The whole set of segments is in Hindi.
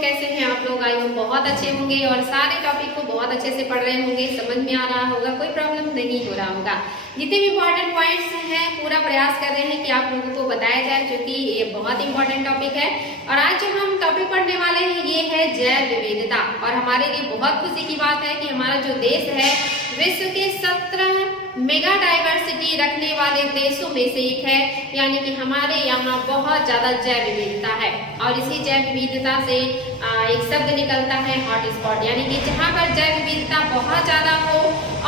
कैसे हैं आप लोग? आई होप बहुत अच्छे होंगे और सारे टॉपिक को बहुत अच्छे से पढ़ रहे होंगे, समझ में आ रहा होगा, कोई प्रॉब्लम नहीं हो रहा होगा। जितने भी इम्पोर्टेंट पॉइंट्स हैं पूरा प्रयास कर रहे हैं कि आप लोगों को बताया जाए, क्योंकि ये बहुत इंपॉर्टेंट टॉपिक है। और आज जो हम टॉपिक पढ़ने वाले हैं ये है जैव विविधता। और हमारे लिए बहुत खुशी की बात है कि हमारा जो देश है विश्व के 17 मेगा डाइवर्सिटी रखने वाले देशों में से एक है, यानी कि हमारे यहाँ बहुत ज्यादा जैव विविधता है। और इसी जैव विविधता से एक शब्द निकलता है हॉट स्पॉट, यानी कि जहाँ पर जैव विविधता बहुत ज्यादा हो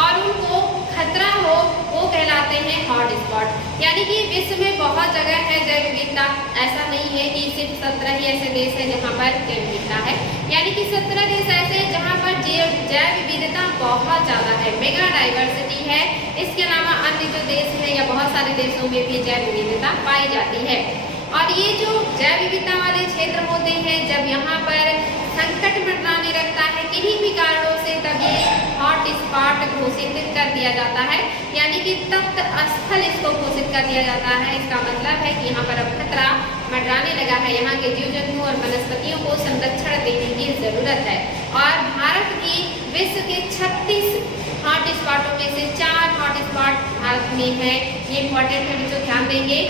और उनको खतरा हो वो कहलाते हैं हॉट स्पॉट। यानी कि विश्व में बहुत जगह है जैव विविधता, ऐसा नहीं है कि सिर्फ 17 ही ऐसे देश है जहाँ पर जैव विविधता है। यानी कि 17 देश ऐसे जहाँ पर जैव विविधता बहुत ज्यादा है, मेगा डाइवर्सिटी है। इसके अलावा अन्य जो देश है या बहुत सारे देशों में भी जैव विविधता पाई जाती है। और ये जो जैव विविधता वाले क्षेत्र होते हैं, जब यहाँ पर संकट मंडराने लगता है किन्हीं भी कारणों से, तब ये हॉट स्पॉट घोषित कर दिया जाता है, यानी कि तप्त स्थल इसको घोषित कर दिया जाता है। इसका मतलब है कि यहाँ पर अब खतरा मंडराने लगा है, यहाँ के जीव जंतु और वनस्पतियों को संरक्षण देने की जरूरत है। और भारत भी विश्व के 36 हॉट स्पॉटों में से 4 हॉट स्पॉट भारत में है। ये इंपॉर्टेंट है, बच्चों ध्यान देंगे।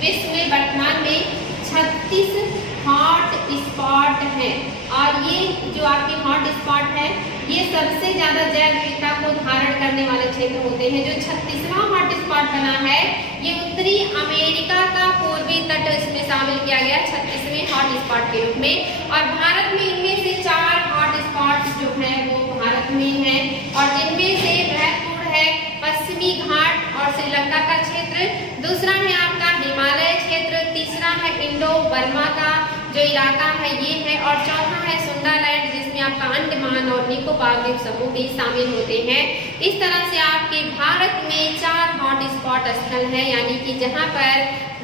विश्व में वर्तमान में 36 हॉट स्पॉट हैं और ये जो आपके हॉट स्पॉट है ये सबसे ज्यादा जैव विविधता को धारण करने वाले क्षेत्र होते हैं। जो 36वां हॉट स्पॉट बना है ये उत्तरी अमेरिका का पूर्वी तट इसमें शामिल किया गया 36वें हॉट स्पॉट के रूप में। और भारत में इनमें से 4 हॉट स्पॉट जो है वो भारत में है, और जिनमें से बृहत्तपुर है, पश्चिमी घाट और श्रीलंका का क्षेत्र, दूसरा है आपका हिमालय क्षेत्र, तीसरा है इंडो बर्मा का जो इलाका है ये है, और चौथा है सुंडालैंड जिसमें आपका अंडमान और निकोबार द्वीप समूह भी शामिल होते हैं। इस तरह से आपके भारत में 4 हॉट स्पॉट स्थल है, यानी कि जहां पर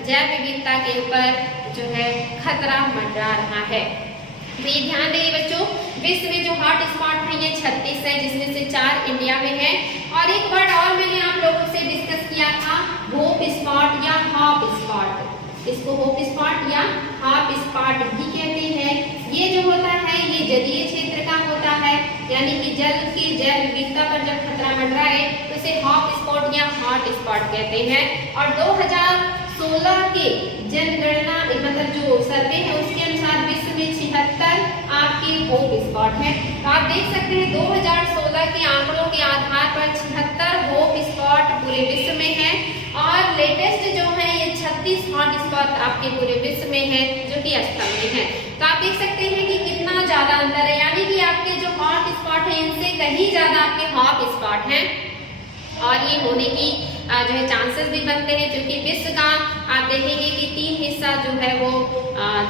जैव विविधता के ऊपर जो है खतरा मंडरा रहा है। तो ये ध्यान देंगे बच्चों, विश्व में जो हॉट स्पॉट है ये 36 है, जिसमें से 4 इंडिया में है। और एक वर्ड और मैंने आप लोगों से डिस्कस किया था, होप स्पॉट या हॉप स्पॉट। इसको होप स्पॉट या हॉप स्पॉट भी कहते हैं। ये जो होता है ये जलीय क्षेत्र का होता है, यानी कि जल की जैव विविधता पर जब खतरा मंडराए तो इसे हॉप स्पॉट या हॉट स्पॉट कहते हैं। और 2016 के जनगणना मतलब जो सर्वे है उसके अनुसार विश्व में 76 आपके होप स्पॉट है। तो आप देख सकते हैं 2016 के आंकड़ों के आधार पर 76 होप स्पॉट पूरे विश्व में है, और लेटेस्ट जो है ये 36 हॉट स्पॉट आपके पूरे विश्व में है जो कि असम में है। तो आप देख सकते हैं कि कितना ज्यादा अंतर है, यानी कि आपके जो हॉट स्पॉट है इनसे कहीं ज्यादा आपके हॉट स्पॉट हैं। और ये होने की जो है चांसेस भी बनते हैं, क्योंकि विश्व का आप देखेंगे कि 3 हिस्सा जो है वो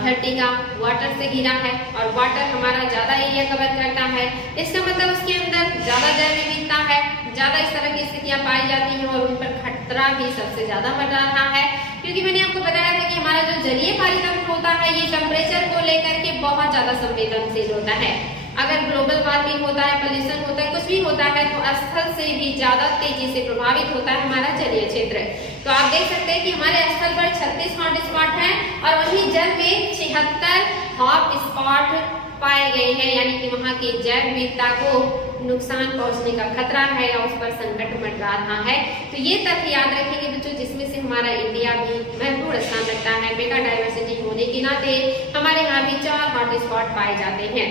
धरती का वाटर से घिरा है, और वाटर हमारा ज्यादा एरिया कवर करता है। इसका मतलब उसके अंदर ज्यादा जैव विविधता है, ज्यादा इस तरह की स्थितियां पाई जाती हैं, और उन पर खतरा भी सबसे ज्यादा बढ़ रहा है। क्योंकि मैंने आपको बताया था कि हमारा जो जलीय पारितंत्र होता है ये टेम्परेचर को लेकर के बहुत ज्यादा संवेदनशील होता है। अगर ग्लोबल वार्मिंग होता है, पोल्यूशन होता है, कुछ भी होता है, तो स्थल से भी ज्यादा तेजी से प्रभावित होता है हमारा जलीय क्षेत्र। तो आप देख सकते हैं कि हमारे स्थल पर 36 हॉट स्पॉट है, और वहीं जल में 76 हॉट स्पॉट पाए गए हैं, यानी कि वहाँ की जैव विविधता को नुकसान पहुंचने का खतरा है या उस पर संकट मंडरा रहा है। तो ये तथ्य याद रखेंगे बच्चों, जिसमें से हमारा इंडिया भी महत्वपूर्ण स्थान रखता है। मेगा डाइवर्सिटी होने के नाते हमारे यहाँ भी 4 हॉट स्पॉट पाए जाते हैं।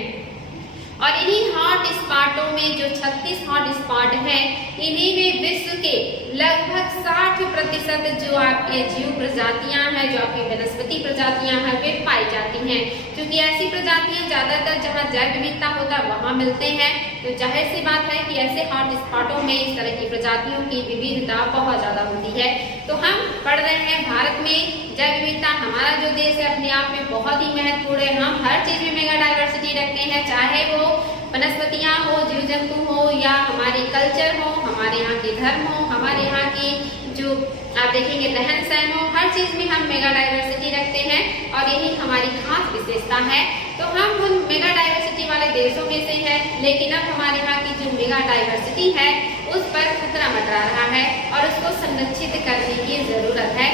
और इन्हीं हॉट स्पॉटों में जो 36 हॉट स्पॉट हैं, इन्हीं में विश्व के लगभग 60% जो आपके जीव प्रजातियां हैं, जो आपकी वनस्पति प्रजातियां हैं, वे पाई जाती हैं। क्योंकि ऐसी प्रजातियां ज्यादातर जहां जैव विविधता होता है वहां मिलते हैं। तो जाहिर सी बात है कि ऐसे हॉट स्पॉटों में इस तरह की प्रजातियों की विविधता बहुत ज्यादा होती है। तो हम पढ़ रहे हैं भारत में जैव विविधता, हमारा जो देश है अपने आप में बहुत ही महत्वपूर्ण है। हम हर चीज में मेगा डाइवर्सिटी रखते हैं, चाहे वो वनस्पतियां हो, जीव जंतु हो, या हमारे कल्चर हो, हमारे यहाँ के धर्म हो, हमारे यहाँ की जो आप देखेंगे रहन सहन हो, हर चीज में हम मेगा डाइवर्सिटी रखते हैं, और यही हमारी खास विशेषता है। तो हम उन मेगा डाइवर्सिटी वाले देशों में से हैं, लेकिन अब हमारे यहाँ की जो मेगा डाइवर्सिटी है उस पर खतरा मंडरा रहा है और उसको संरक्षित करने की जरूरत है।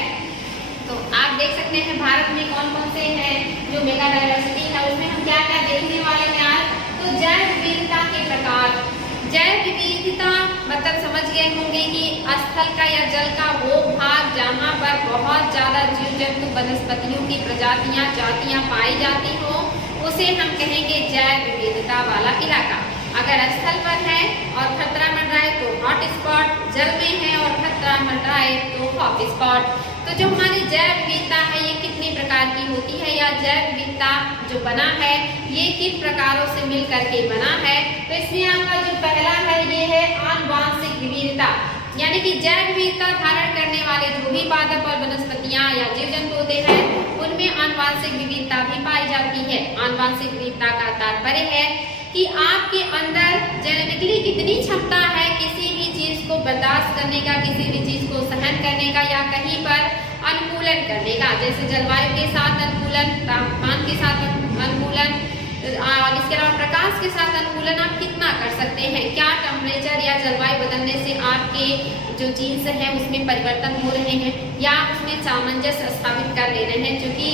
तो आप देख सकते हैं भारत में कौन कौन से हैं जो मेगा डाइवर्सिटी है, उसमें हम क्या क्या प्रकार। जैव विविधता मतलब समझ गए होंगे कि स्थल का या जल का वो भाग जहाँ पर बहुत ज्यादा जीव जंतु वनस्पतियों की प्रजातियां जातियां पाई जाती हो, उसे हम कहेंगे जैव विविधता वाला इलाका। अगर स्थल पर है और खतरा मंडराए तो हॉट स्पॉट, जल में है और खतरा मंडराए तो हॉट स्पॉट। तो जो हमारी जैव विविधता है ये कितनी प्रकार की होती है, या जैव विविधता जो बना है ये किन प्रकारों से मिल करके बना है। तो इसमें आपका जो पहला है ये है आनुवांशिक विविधता, यानी कि जैव विविधता धारण करने वाले जो भी पादप और वनस्पतियां या जीव जंतु होते हैं उनमें आनुवांशिक विविधता भी पाई जाती है। आनुवांशिक विविधता का तात्पर्य है कि आपके अंदर जेनेटिकली कितनी क्षमता है किसी भी चीज को बर्दाश्त करने का, किसी भी चीज को सहन करने का या कहीं पर अनुकूलन करने का। जैसे जलवायु के साथ अनुकूलन, तापमान के साथ अनुकूलन और इसके अलावा प्रकाश के साथ अनुकूलन आप कितना कर सकते हैं, क्या टेम्परेचर या जलवायु बदलने से आपके जो जीन्स हैं उसमें परिवर्तन हो रहे हैं या उसमें सामंजस्य स्थापित कर ले रहे हैं। क्योंकि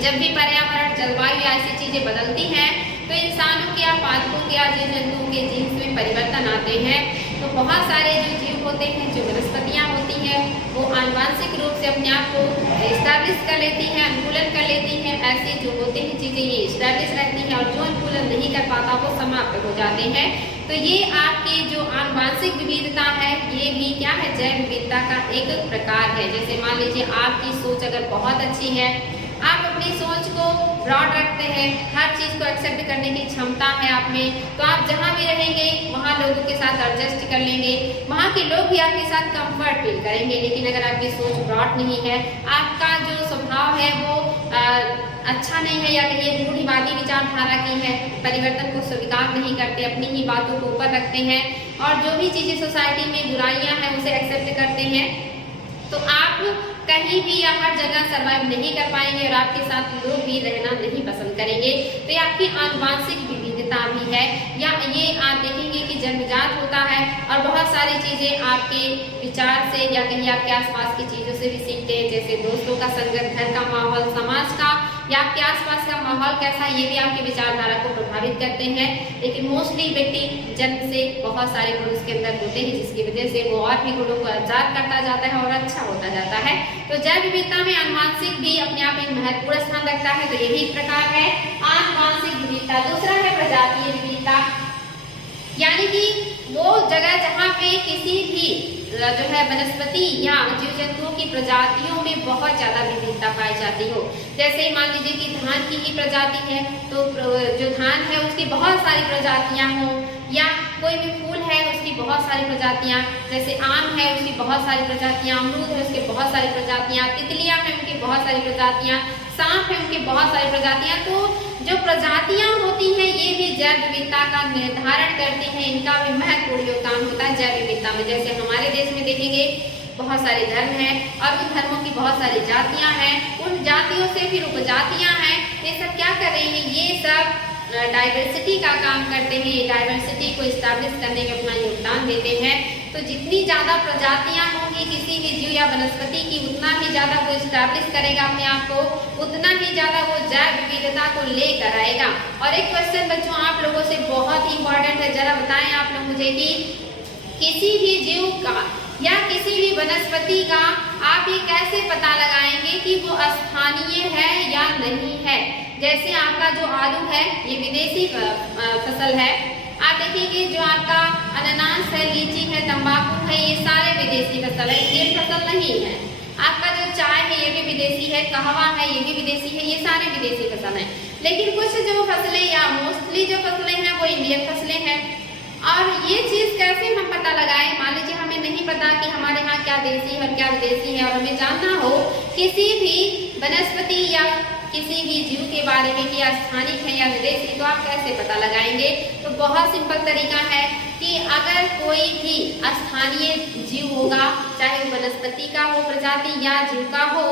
जब भी पर्यावरण, जलवायु या ऐसी चीजें बदलती हैं तो इंसानों के या पादपों के या जीव जंतुओं के जीन्स में परिवर्तन आते हैं। तो बहुत सारे जो जीव होते हैं, जो वनस्पतियां होती हैं, वो आनुवांशिक रूप से अपने आप को एस्टैब्लिश कर लेती हैं, अनुकूलन कर लेती हैं। ऐसे जो होते हैं चीजें ये एस्टैब्लिश रहती हैं और जो अनुकूलन नहीं कर पाता वो समाप्त हो जाते हैं। तो ये आपकी जो आनुवांशिक विविधता है ये भी क्या है, जैव विविधता का एक प्रकार है। जैसे मान लीजिए आपकी सोच अगर बहुत अच्छी है, आप अपनी सोच को ब्रॉड रखते हैं, हर चीज को एक्सेप्ट करने की क्षमता है आप में, तो आप जहाँ भी रहेंगे वहाँ लोगों के साथ एडजस्ट कर लेंगे, वहाँ के लोग भी आपके साथ कंफर्ट फील करेंगे। लेकिन अगर आपकी सोच ब्रॉड नहीं है, आपका जो स्वभाव है वो अच्छा नहीं है या कहिए रूढ़िवादी विचारधारा की है, परिवर्तन को स्वीकार नहीं करते, अपनी ही बातों को ऊपर रखते हैं और जो भी चीजें सोसाइटी में बुराइयां हैं उसे एक्सेप्ट करते हैं, तो आप कहीं भी या हर जगह सर्वाइव नहीं कर पाएंगे और आपके साथ लोग भी रहना नहीं पसंद करेंगे। तो ये आपकी आनुवांशिक विविधता भी है, या ये आप देखेंगे कि जन्मजात होता है और बहुत सारी चीजें आपके विचार से या कहीं आपके आसपास की चीजों से भी सीखते हैं। जैसे दोस्तों का संगत, घर का माहौल, समाज का या आपके आसपास का माहौल कैसा है, ये भी आपकी विचारधारा को प्रभावित करते हैं। लेकिन मोस्टली व्यक्ति जन्म से बहुत सारे गुण उसके अंदर होते हैं जिसकी वजह से वो और भी गुणों को अवजात करता जाता है और अच्छा होता जाता है। तो जैव विविधता में आनुवांशिक भी अपने आप एक महत्वपूर्ण स्थान रखता है। तो यही एक प्रकार है आनुवांशिक विविधता। दूसरा है प्रजातीय विविधता, यानी कि वो जगह जहाँ पे किसी भी जो है वनस्पति या जीव जंतुओं की प्रजातियों में बहुत ज्यादा विविधता पाई जाती हो। जैसे मान लीजिए कि धान की ही प्रजाति है तो जो धान है उसकी बहुत सारी प्रजातियां हों, या कोई भी फूल है उसकी बहुत सारी प्रजातियां, जैसे आम है उसकी बहुत सारी प्रजातियां, अमरूद है उसकी बहुत सारी प्रजातियां, तितलियां हैं उनकी बहुत सारी प्रजातियां, सांप है उनकी बहुत सारी प्रजातियां। तो जो प्रजातियां होती हैं ये भी जैव विविधता का निर्धारण करती हैं, इनका भी महत्वपूर्ण योगदान होता है जैव विविधता में। जैसे हमारे देश में देखेंगे बहुत सारे धर्म हैं और उन धर्मों की बहुत सारी जातियां हैं, उन जातियों से फिर उपजातियां हैं, ये सब क्या कर रही हैं, ये सब डाइवर्सिटी का काम करते हैं, डाइवर्सिटी को इस्टेब्लिश करने में अपना योगदान देते हैं। तो जितनी ज्यादा प्रजातियां होंगी किसी भी जीव या वनस्पति की, उतना ही ज्यादा वो इस्टेब्लिश करेगा अपने आप को, उतना ही ज्यादा वो जैव विविधता को लेकर आएगा। और एक क्वेश्चन बच्चों आप लोगों से बहुत ही इंपॉर्टेंट है, जरा बताएं आप लोग मुझे कि किसी भी जीव का या किसी भी वनस्पति का आप ये कैसे पता लगाएंगे कि वो स्थानीय है या नहीं है। जैसे आपका जो आलू है ये विदेशी फसल है, आप देखेंगे जो आपका अनानास है, लीची है, तंबाकू है, ये सारे विदेशी फसल है, इंडियन फसल नहीं है। आपका जो चाय है ये भी विदेशी है, कहवा है ये भी विदेशी है, ये सारे विदेशी फसल है। लेकिन कुछ जो फसलें या मोस्टली जो फसलें हैं वो इंडियन फसलें हैं। और ये चीज कैसे हम पता लगाएं, मान लीजिए हमें नहीं पता कि हमारे यहाँ क्या देसी है और क्या विदेशी है, और हमें जानना हो किसी भी वनस्पति या किसी भी जीव के बारे में कि स्थानिक है या विदेशी, तो आप कैसे पता लगाएंगे। तो बहुत सिंपल तरीका है कि अगर कोई भी स्थानीय जीव होगा, चाहे वो वनस्पति का हो प्रजाति या जीव का हो,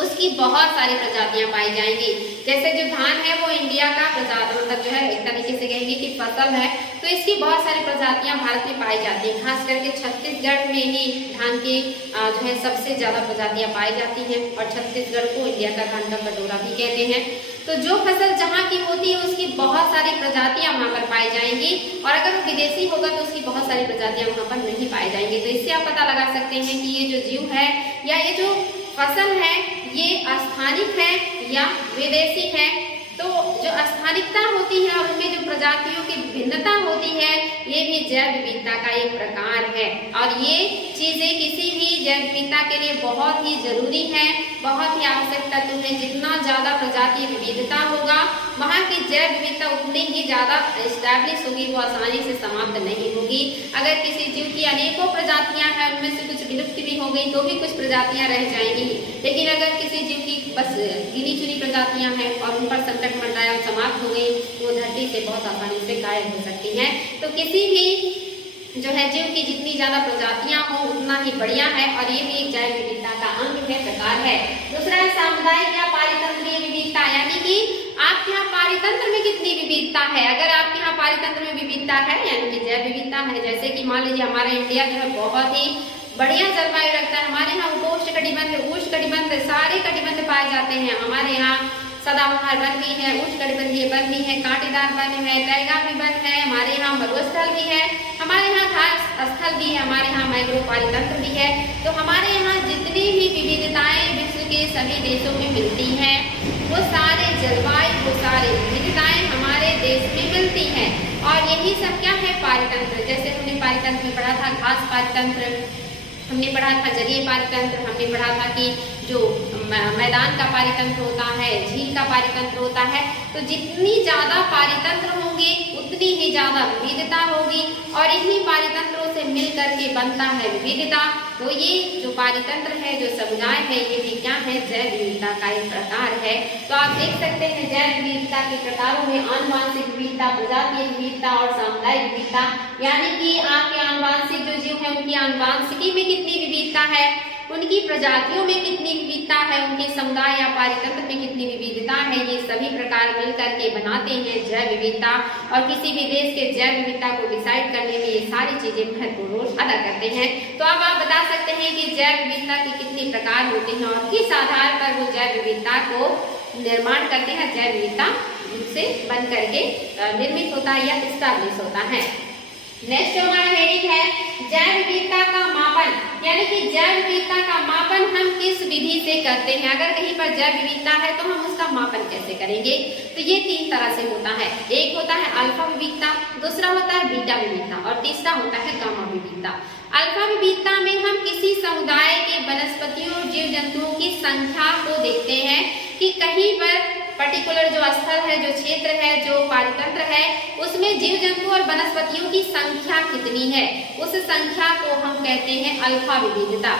उसकी बहुत सारी प्रजातियां पाई जाएंगी। जैसे जो धान है वो इंडिया का प्रजाति मतलब जो है एक तरीके से कहेंगे कि फसल है, तो इसकी बहुत सारी प्रजातियां भारत में पाई जाती हैं। खास करके छत्तीसगढ़ में ही धान की जो है सबसे ज्यादा प्रजातियां पाई जाती हैं और छत्तीसगढ़ को इंडिया का धान का कटोरा भी कहते हैं। तो जो फसल जहाँ की होती है उसकी बहुत सारी प्रजातियां वहाँ पर पाई जाएंगी, और अगर वो विदेशी होगा तो उसकी बहुत सारी प्रजातियां वहाँ पर नहीं पाई जाएंगी। तो इससे आप पता लगा सकते हैं कि ये जो जीव है या ये जो फसल है ये स्थानिक है या विदेशी है। तो जो स्थानिकता होती है और उनमें जो प्रजातियों की भिन्नता होती है ये भी जैव विविधता का एक प्रकार है, और ये चीजें किसी भी जैव विविधता के लिए बहुत ही जरूरी है, बहुत ही आवश्यक तत्व है। जितना ज्यादा प्रजातीय विविधता होगा वहाँ की जैव विविधता उतनी ही ज्यादा एस्टैब्लिश होगी, वो आसानी से समाप्त नहीं होगी। अगर किसी जीव की अनेकों प्रजातियां हैं, उनमें से कुछ विलुप्त भी हो गई तो भी कुछ प्रजातियां रह जाएंगी, लेकिन अगर किसी जीव की बस गिनी चुनी प्रजातियां हैं और उन पर संकट मंडराया और समाप्त हो गई तो वो धरती से बहुत आसानी से गायब हो सकती हैं। तो किसी भी जो है जीव की जितनी ज्यादा प्रजातियां हो उतना ही बढ़िया है, और ये भी एक जैव विविधता का अंग है, प्रकार है। दूसरा है सामुदायिक या पारितंत्रीय विविधता, यानी कि आपके यहाँ पारितंत्र में कितनी विविधता है। अगर आपके यहाँ पारितंत्र में विविधता है यानी कि जैव विविधता है, जैसे कि मान लीजिए हमारा इंडिया जो है बहुत ही बढ़िया जलवायु रखता है, हमारे यहाँ उपोष्णकटिबंध, उष्णकटिबंध सारे कटिबंध पाए जाते हैं। हमारे यहाँ सदाबहार वन भी है, उष्णकटिबंधीय वन भी है, कांटेदार वन है, तैगा भी वन है, हमारे यहाँ मरुस्थल भी है, हमारे यहाँ घास स्थल भी है, हमारे यहाँ मैंग्रोव पारितंत्र भी है। तो हमारे यहाँ जितनी भी विविधताएं विश्व के सभी देशों में मिलती हैं वो सारे जलवायु, वो सारी विविधताएं हमारे देश में मिलती हैं, और यही सब क्या है पारितंत्र। जैसे हमने पारितंत्र में पढ़ा था घास पारितंत्र, हमने पढ़ा था जलीय पारितंत्र, हमने पढ़ा था कि जो मैदान का पारितंत्र होता है, झील का पारितंत्र होता है। तो जितनी ज्यादा पारितंत्र होंगे उतनी ही ज्यादा विविधता होगी, और इन्हीं पारितंत्रों से मिलकर के बनता है विविधता। तो ये जो पारितंत्र है, जो समुदाय है, ये भी क्या है जैव विविधता का एक प्रकार है। तो आप देख सकते हैं जैव विविधता के प्रकारों में आनुवांशिक विविधता, प्रजातीय विविधता और सामुदायिक विविधता, यानी कि आपके आनुवांशिक जो जीव है उनकी आनुवांशिकी में कितनी विविधता है, उनकी प्रजातियों में कितनी विविधता है, उनके समुदाय या पारितंत्र में कितनी विविधता है, ये सभी प्रकार मिलकर के बनाते हैं जैव विविधता। और किसी भी देश के जैव विविधता को डिसाइड करने में ये सारी चीजें महत्वपूर्ण रोल अदा करते हैं। तो अब आप बता सकते हैं कि जैव विविधता के कितने प्रकार होते हैं और किस आधार पर वो जैव विविधता को निर्माण करते हैं, जैव विविधता से बन करके निर्मित होता है या एस्टैब्लिश होता है। नेक्स्ट जो हमारा हेडिंग है जैव विविधता का मापन, यानी कि जैव विविधता का मापन हम किस विधि से करते हैं। अगर कहीं पर जैव विविधता है तो हम उसका मापन कैसे करेंगे। तो ये तीन तरह से होता है, एक होता है अल्फा विविधता, दूसरा होता है बीटा विविधता और तीसरा होता है गामा विविधता। अल्फा विविधता में हम किसी समुदाय के वनस्पतियों और जीव जंतुओं की संख्या को देखते हैं कि कहीं पर पर्टिकुलर जो स्थल है, जो क्षेत्र है, जो पारितंत्र है, उसमें जीव जंतु और वनस्पतियों की संख्या कितनी है, उस संख्या को हम कहते हैं अल्फा विविधता।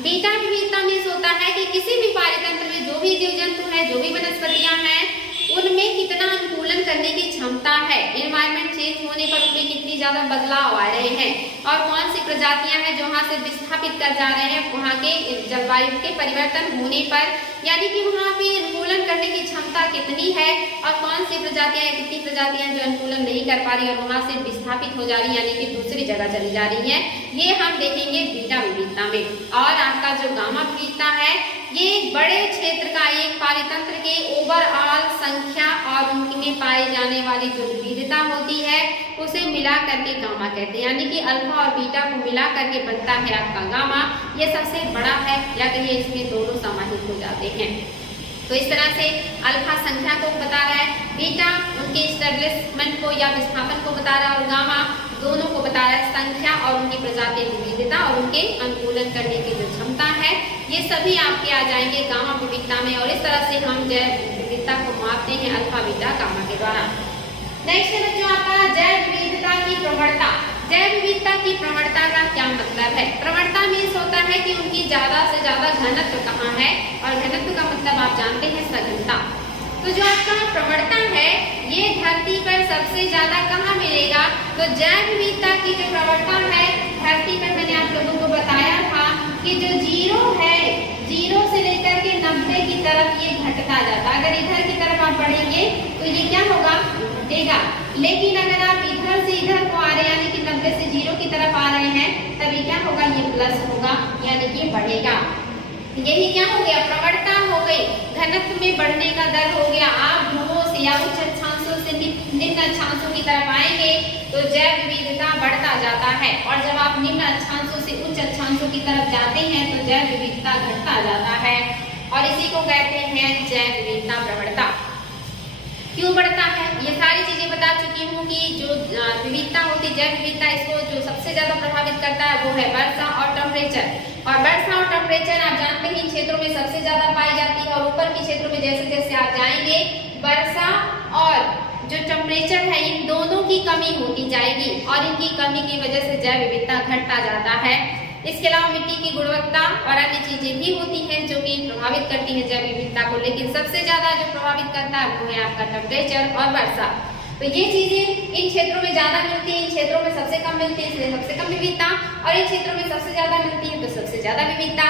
बीटा विविधता में होता है कि किसी भी पारितंत्र में जो भी जीव जंतु है, जो भी वनस्पतियां हैं, उनमें कितना अनुकूलन करने की क्षमता है, एनवायरमेंट चेंज होने पर उनमें कितनी ज्यादा बदलाव आ रहे हैं, और कौन सी प्रजातियां हैं जो वहां से विस्थापित कर जा रहे हैं वहां के जलवायु के परिवर्तन होने पर, यानी कि वहां पे अनुकूलन करने की क्षमता कितनी है, और कौन सी प्रजातियां, कितनी प्रजातियां जो अनुकूलन नहीं कर पा रही और वहां से विस्थापित हो जा रही, यानी कि दूसरी जगह चली जा रही है, ये हम देखेंगे बीटा विविधता में। और आपका जो गामा विविधता है, ये बड़े क्षेत्र का एक पारितंत्र के ओवरऑल संख्या और उनमें पाई जाने वाली जो विविधता होती है उसे मिला करके गामा कहते हैं, यानी कि अल्फा और बीटा को मिला करके बनता है आपका गामा। ये सबसे बड़ा है, या कहिए इसमें दोनों समाहित हो जाते हैं। तो इस तरह से अल्फा संख्या को बता रहा है, बीटा उनके एस्टेब्लिशमेंट को या विस्थापन को बता रहा है, और गामा दोनों को बता रहा है संख्या और उनकी प्रजातीय विविधता और उनके अनुकूलन करने की जो क्षमता है, ये सभी आपके आ जाएंगे गामा विविधता में। और इस तरह से हम जैव विविधता को मापते हैं अल्फा, बीटा, गामा के द्वारा। नेक्स्ट है बच्चों आपका जैव विविधता की प्रवणता। जैव विविधता की प्रवणता का क्या मतलब है। प्रवणता मीन्स होता है कि उनकी ज्यादा से ज्यादा घनत्व कहाँ है, और घनत्व का मतलब आप जानते हैं सघनता। तो जो आपका प्रवणता है ये धरती पर सबसे ज्यादा कहाँ मिलेगा, तो जैव विविधता की जो प्रवणता है धरती पर, मैंने आप लोगों को बताया था कि जो जीरो है, जीरो से लेकर के 90 की तरफ ये घटता जाता। अगर इधर की तरफ आप बढ़ेंगे तो ये क्या होगा, घटेगा। लेकिन अगर आप इधर से इधर को आ रहे हैं, यानी कि 90 से जीरो की तरफ आ रहे हैं, तब ये क्या होगा, ये प्लस होगा, यानी कि बढ़ेगा। यही क्या हो गया, प्रवणता हो गई, घनत्व में बढ़ने का दर हो गया। आप या उच्च अक्षांशों से निम्न अक्षांशों की तरफ आएंगे तो जैव विविधता बढ़ता जाता है, और जब आप निम्न अक्षांशों से उच्च अक्षांशों की तरफ जाते हैं तो जैव विविधता घटता जाता है, और इसी को कहते हैं जैव विविधता प्रवणता। क्यों बढ़ता है ये सारी चीजें बता चुकी हूँ कि जो विविधता होती है, जैव विविधता, इसको जो सबसे ज्यादा प्रभावित करता है वो है वर्षा और टेम्परेचर। और वर्षा और टेम्परेचर आप जानते हैं इन क्षेत्रों में सबसे ज्यादा पाई जाती है, और ऊपर के क्षेत्रों में जैसे जैसे आप जाएंगे वर्षा और जो टेम्परेचर है इन दोनों की कमी होती जाएगी, और इनकी कमी की वजह से जैव विविधता घटता जाता है। इसके अलावा मिट्टी की गुणवत्ता और अन्य चीजें भी होती हैं जो कि प्रभावित करती हैं जैव विविधता को, लेकिन सबसे ज्यादा जो प्रभावित करता है वो है आपका टेम्परेचर और वर्षा। तो ये चीजें इन क्षेत्रों में ज्यादा मिलती है, इन क्षेत्रों में सबसे कम मिलती है, इसलिए सबसे कम विविधता, और इन क्षेत्रों में सबसे ज्यादा मिलती है तो सबसे ज्यादा विविधता।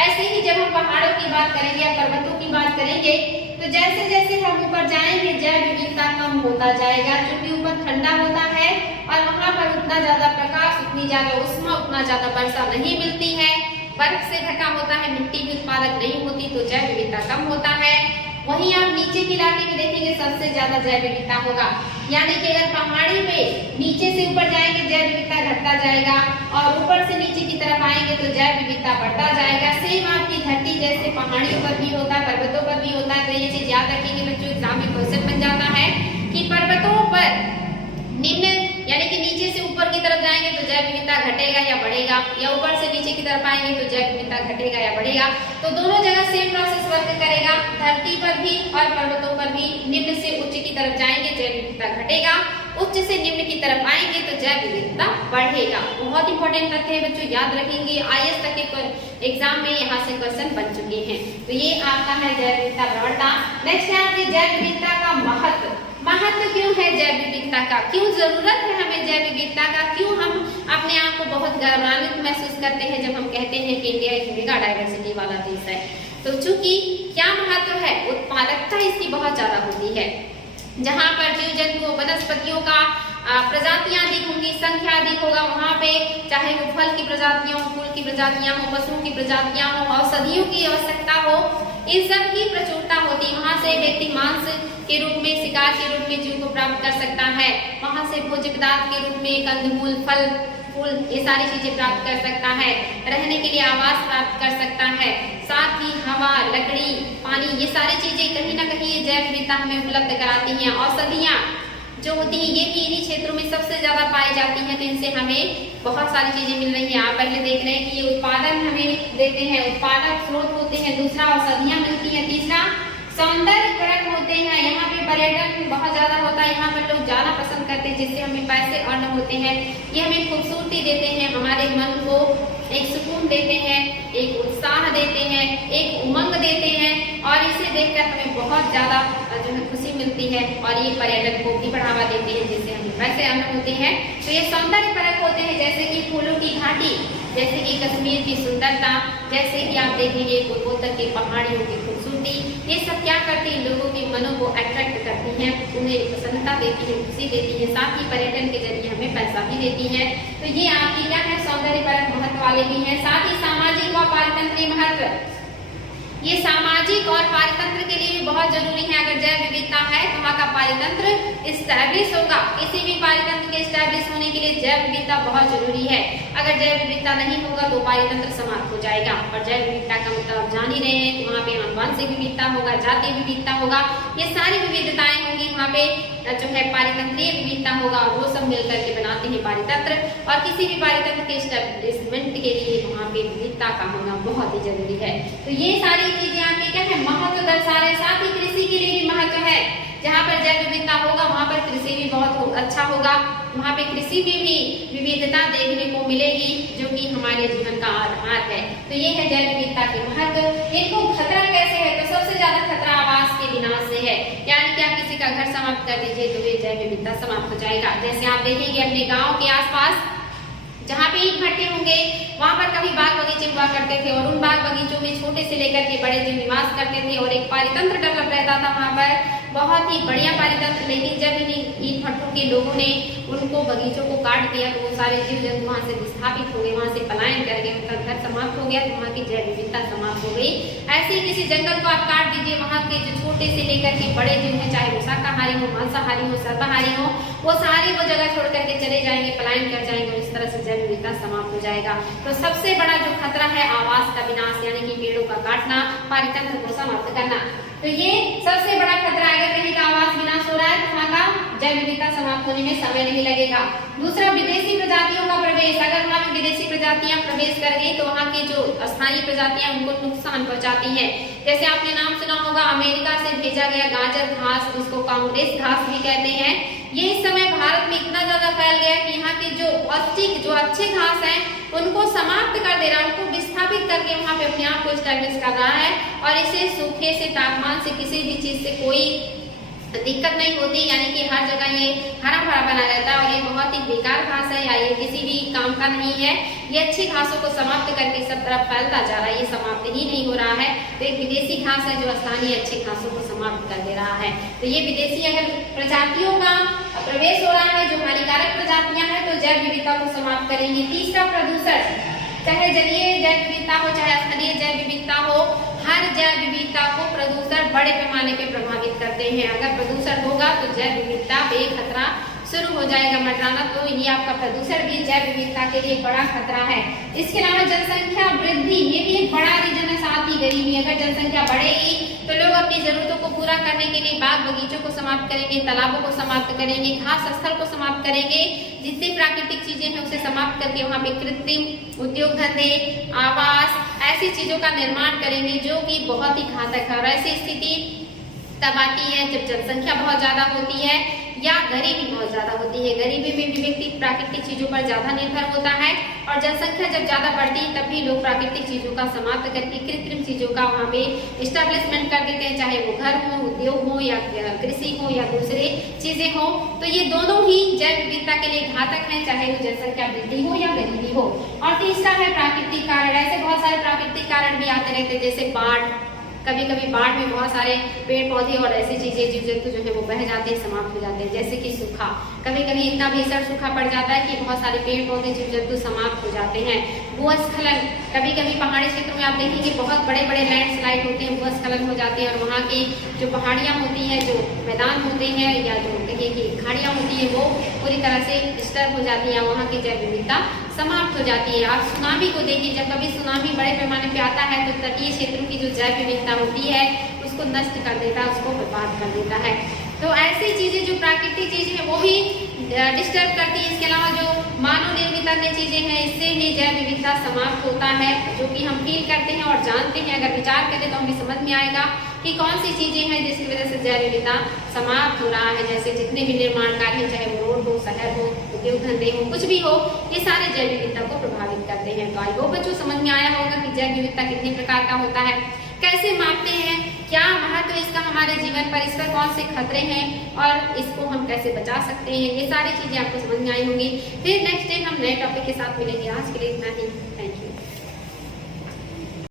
ऐसे ही जब हम पहाड़ों की बात करेंगे या पर्वतों की बात करेंगे तो जैसे जैसे हम ऊपर जाएंगे जैव विविधता कम होता जाएगा, क्योंकि ऊपर ठंडा होता है और वहां पर उतना ज्यादा प्रकाश, उतनी ज्यादा उष्मा, उतना ज्यादा वर्षा नहीं मिलती है, बर्फ से ढका होता है, मिट्टी भी उत्पादक नहीं होती, तो जैव विविधता कम होता है। वहीं आप नीचे के इलाके में देखेंगे सबसे ज्यादा जैव विविधता होगा, यानी कि अगर पहाड़ी में नीचे से ऊपर जाएंगे जैव विविधता घटता जाएगा, और ऊपर से नीचे की तरफ आएंगे तो जैव विविधता बढ़ता जाएगा। सेम आपकी धरती जैसे पहाड़ियों पर भी होता है, पर्वतों पर भी होता है। तो ये चीज याद रखेंगे बच्चों, एग्जाम में क्वेश्चन बन जाता है कि पर्वतों पर निम्न यानी कि नीचे से ऊपर की तरफ जाएंगे तो जैव विविधता घटेगा या बढ़ेगा, या ऊपर से नीचे की तरफ आएंगे तो जैव विविधता घटेगा या बढ़ेगा। तो दोनों जगह सेम प्रोसेस वर्क करेगा, धरती पर भी और पर्वतों पर भी। निम्न से उच्च की तरफ जाएंगे जैव विविधता घटेगा, उच्च से निम्न की तरफ आएंगे तो जैव विविधता बढ़ेगा। बहुत इंपॉर्टेंट तथ्य है बच्चों, याद रखेंगे, IAS तक के एग्जाम में यहाँ से क्वेश्चन बन चुके हैं। तो ये आपका है जैव विविधता प्रवणता। नेक्स्ट है आपकी जैव विविधता का महत्व। महत्व क्यों है जैव विविधता का, क्यों जरूरत है हमें जैव विविधता का, क्यों हम अपने आप को बहुत गौरवान्वित महसूस करते हैं जब हम कहते हैं कि इंडिया एक मेगा डाइवर्सिटी वाला देश है। तो चूंकि क्या महत्व है, उत्पादकता इसकी बहुत ज्यादा होती है, जहाँ पर जीव जंतुओं वनस्पतियों का प्रजातियां अधिक होंगी, संख्या अधिक होगा, वहाँ पे चाहे वो फल की प्रजातियां हो, फूल की प्रजातियां हो, पशुओं की प्रजातियां हो, औषधियों की आवश्यकता हो, इन सब की प्रचुरता होती। वहाँ से व्यक्ति मांस के रूप में, शिकार के रूप में जीव को प्राप्त कर सकता है, वहाँ से भोज्य पदार्थ के रूप में कंदमूल, फल फूल, ये सारी चीजें प्राप्त कर सकता है, रहने के लिए आवास प्राप्त कर सकता है, साथ ही हवा, लकड़ी, पानी, ये सारी चीजें कहीं ना कहीं ये जैव विविधता हमें उपलब्ध कराती हैं। औषधियाँ जो होती है ये भी इन्हीं क्षेत्रों में सबसे ज्यादा पाई जाती हैं, तो इनसे हमें बहुत सारी चीजें मिल रही हैं। आप पहले देख रहे हैं कि ये उत्पादन हमें देते हैं, उत्पादक स्रोत होते हैं, दूसरा औषधियाँ मिलती हैं, तीसरा सौंदर्य परक होते हैं। यहाँ पे पर्यटन बहुत ज्यादा होता है, यहाँ पर लोग जाना पसंद करते हैं, जिससे हमें पैसे अर्न होते हैं। ये हमें खूबसूरती देते हैं, हमारे मन को एक सुकून देते हैं, एक उत्साह देते हैं, एक उमंग देते हैं, और इसे देखकर हमें बहुत ज्यादा जो है खुशी मिलती है, और ये पर्यटन को भी बढ़ावा देते हैं, जिससे हमें पैसे अर्न होते हैं। तो ये सौंदर्य परक होते हैं, जैसे कि फूलों की घाटी, जैसे कि कश्मीर की सुंदरता, जैसे कि आप देखेंगे पूर्वोत्तर की पहाड़ियों की खूबसूरती, ये सब क्या करती है, लोगों के मनों को अट्रैक्ट करती हैं, उन्हें प्रसन्नता देती है, खुशी देती है, साथ ही पर्यटन के जरिए हमें पैसा भी देती है। तो ये आपकी क्या है, सौंदर्य परक महत्व वाले भी हैं। साथ ही सामाजिक और पारितंत्रीय महत्व, ये सामाजिक और पारितंत्र के लिए भी बहुत जरूरी है। अगर जैव विविधता है तो वहाँ का पारितंत्र स्टैब्लिश होगा। किसी भी पारितंत्र के स्टैब्लिश होने के लिए जैव विविधता बहुत जरूरी है। अगर जैव विविधता नहीं होगा तो पारितंत्र समाप्त हो जाएगा। और जैव विविधता का मतलब आप जान ही रहे हैं कि वहाँ पे आनुवंशिक विविधता होगा, जातीय विविधता होगा, ये सारी विविधताएं होंगी। वहाँ पे जो है पारितंत्रीय विविधता होगा, वो सब मिलकर के बनाते हैं पारितंत्र। और किसी भी पारितंत्र के स्टैब्लिशमेंट के लिए वहाँ पे विविधता का होना बहुत ही जरूरी है। तो ये सारी चीजें आपके क्या है, महत्व दर्शा रहे। साथ ही कृषि के लिए भी महत्व है। जहाँ पर जैव विविधता होगा वहाँ पर कृषि भी बहुत अच्छा होगा, वहाँ पे कृषि में भी विविधता देखने को मिलेगी, जो कि हमारे जीवन का आधार है। तो ये है जैव विविधता के महत्व। इनको खतरा कैसे है, तो सबसे ज्यादा खतरा आवास के विनाश से है। यानी कि आप किसी का घर समाप्त कर दीजिए तो ये जैव विविधता समाप्त हो जाएगा। जैसे आप देखेंगे अपने गाँव के आसपास जहाँ पे ईंट भट्टे होंगे, वहाँ पर कभी बाग बगीचे हुआ करते थे, और उन बाग बगीचों में छोटे से लेकर के बड़े जो निवास करते थे, और एक पारितंत्र डेवलप रहता था वहाँ पर। बहुत ही बढ़िया पारितंत्र। लेकिन जब इन भट्टों के लोगों ने उनको बगीचों को काट दिया तो वो सारे जीव जंतु वहाँ से विस्थापित हो गए, वहाँ से पलायन कर गए, उनका घर समाप्त हो गया, तो वहाँ की जैव विविधता समाप्त हो गई। ऐसे ही किसी जंगल को आप काट दीजिए, वहाँ के जो छोटे से लेकर के बड़े जीव हैं, चाहे वो शाकाहारी हो, मांसाहारी हो, सर्वाहारी हो, वो सारे वो जगह छोड़ करके चले जाएंगे, पलायन कर जाएंगे और इस तरह से जैव विविधता समाप्त हो जाएगा। तो सबसे बड़ा जो खतरा है आवास का विनाश, यानी कि पेड़ों का काटना, पारितंत्र को समाप्त करना। तो ये सबसे बड़ा खतरा है। अगर कहीं का आवास विनाश हो रहा है तो वहाँ का जैव विविधता समाप्त होने में समय नहीं लगेगा। दूसरा, विदेशी प्रजातियों का प्रवेश। अगर वहाँ में विदेशी प्रजातियां प्रवेश कर गई तो वहाँ की जो स्थानीय प्रजातियां उनको नुकसान पहुंचाती हैं। जैसे आपने नाम सुना होगा, अमेरिका से भेजा गया गाजर घास, जिसको कांग्रेस घास भी कहते हैं, ये इस समय भारत में इतना ज्यादा फैल गया कि यहाँ के जो पौष्टिक जो अच्छे घास हैं उनको समाप्त कर दे रहा है, उनको विस्थापित करके वहाँ पे अपने आप को स्टैब्लिश कर रहा है। और इसे सूखे से, तापमान से, किसी भी चीज से कोई दिक्कत नहीं होती, यानी कि हर जगह ये हरा भरा बना रहता है। और ये बहुत ही बेकार घास है, या ये किसी भी काम का नहीं है। ये अच्छी घासों को समाप्त करके सब तरफ फैलता जा रहा है, ये समाप्त ही नहीं हो रहा है। तो एक विदेशी घास है जो स्थानीय अच्छी घासों को समाप्त कर दे रहा है। तो ये विदेशी अगर प्रजातियों का प्रवेश हो रहा है, जो हानिकारक प्रजातियां हैं, तो जैव विविधता को समाप्त करेंगी। तीसरा, प्रदूषण। चाहे जलीय जैव विविधता हो, चाहे स्थलीय जैव विविधता हो, हर जैव विविधता को प्रदूषण बड़े पैमाने पे प्रभावित करते हैं। अगर प्रदूषण होगा तो जैव विविधता बेखतरा शुरू हो जाएगा मरना। तो ये आपका प्रदूषण भी जैव विविधता के लिए बड़ा खतरा है। इसके अलावा जनसंख्या वृद्धि, ये भी एक बड़ा रीजन है। साथ ही गरीबी। अगर जनसंख्या बढ़ेगी तो लोग अपनी जरूरतों को पूरा करने के लिए बाग बगीचों को समाप्त करेंगे, तालाबों को समाप्त करेंगे, घास स्थल को समाप्त करेंगे, जितनी प्राकृतिक चीजें हैं उसे समाप्त करके वहाँ पे कृत्रिम उद्योग धंधे, आवास, ऐसी चीजों का निर्माण करेंगे जो कि बहुत ही घातक है। और ऐसी स्थिति तब आती है जब जनसंख्या बहुत ज्यादा होती है या गरीबी बहुत ज्यादा होती है। गरीबी में भी व्यक्ति प्राकृतिक चीजों पर ज्यादा निर्भर होता है, और जनसंख्या जब ज्यादा बढ़ती है तब भी लोग प्राकृतिक चीजों का समाप्त करके कृत्रिम चीजों का वहाँ पे इस्टेब्लिशमेंट कर देते हैं, चाहे वो घर हो, उद्योग हो, या कृषि हो, या दूसरे चीजें हो। तो ये दोनों ही जैव विविधता के लिए घातक है, चाहे वो जनसंख्या वृद्धि हो या गरीबी हो। और तीसरा है प्राकृतिक कारण। ऐसे बहुत सारे प्राकृतिक कारण भी आते रहते हैं, जैसे बाढ़। कभी कभी बाढ़ में बहुत सारे पेड़ पौधे और ऐसी चीजें, जीव जंतु जो है वो बह जाते हैं, समाप्त हो जाते हैं। जैसे कि सूखा, कभी कभी इतना भीषण सूखा पड़ जाता है कि बहुत सारे पेड़ पौधे, जीव जंतु समाप्त हो जाते हैं। भूस्खलन, कभी कभी पहाड़ी क्षेत्रों में आप देखेंगे बहुत बड़े बड़े लैंडस्लाइड होते हैं, भूस्खलन हो जाते हैं, और वहाँ की जो पहाड़ियाँ होती हैं, जो मैदान होते हैं, या जो कहिए कि खाड़ियाँ होती है, वो पूरी तरह से डिस्टर्ब हो जाती है, वहाँ की जैव विविधता समाप्त हो जाती है। आप सुनामी को देखिए, जब कभी सुनामी बड़े पैमाने पे आता है तो तटीय क्षेत्रों की जो जैव विविधता होती है उसको नष्ट कर देता है, उसको बर्बाद कर देता है। तो ऐसी चीजें जो प्राकृतिक चीजें हैं वो भी डिस्टर्ब करती है। इसके अलावा जो मानव निर्मित अन्य चीजें हैं, इससे भी जैव विविधता समाप्त होता है, जो कि हम फील करते हैं और जानते हैं। अगर विचार करें तो हमें समझ में आएगा कि कौन सी चीजें हैं जिसकी वजह से जैव विविधता समाप्त हो रहा है। जैसे जितने भी निर्माण कार्य हैं, चाहे वो रोड हो, शहर हो, उद्योग धंधे हो, कुछ भी हो, ये सारे जैव विविधता को प्रभावित करते हैं। तो आई होप बच्चों समझ में आया होगा कि जैव विविधता कितने प्रकार का होता है, कैसे मापते हैं, क्या महत्व इसका हमारे जीवन पर, इस पर कौन से खतरे हैं और इसको हम कैसे बचा सकते हैं। ये सारी चीजें आपको समझ में आई होंगी। फिर नेक्स्ट डे हम नए टॉपिक के साथ मिलेंगे। आज के लिए इतना ही। Thank you.